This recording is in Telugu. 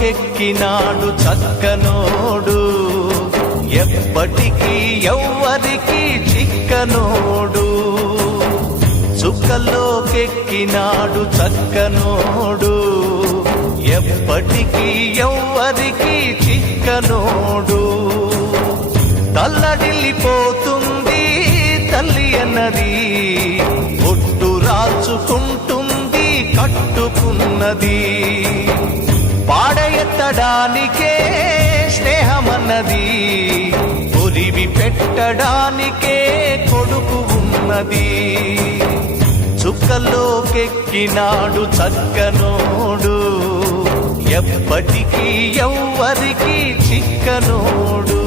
చుక్కల్లోకెక్కినాడు చక్కనోడు, ఎప్పటికీ ఎవ్వరికి చిక్కనోడు. చుక్కల్లోకెక్కినాడు చక్కనోడు, ఎప్పటికీ ఎవ్వరికి చిక్కనోడు. తల్లడిల్లిపోతుంది తల్లి అన్నది, ఒట్టు రాచుకుంటుంది కట్టుకున్నది. పాడెత్తడానికే స్నేహమన్నది, ఒరివి పెట్టడానికే కొడుకు ఉన్నది. చుక్కల్లోకెక్కినాడు చక్కనోడు, ఎప్పటికీ ఎవ్వరికి చిక్కనోడు.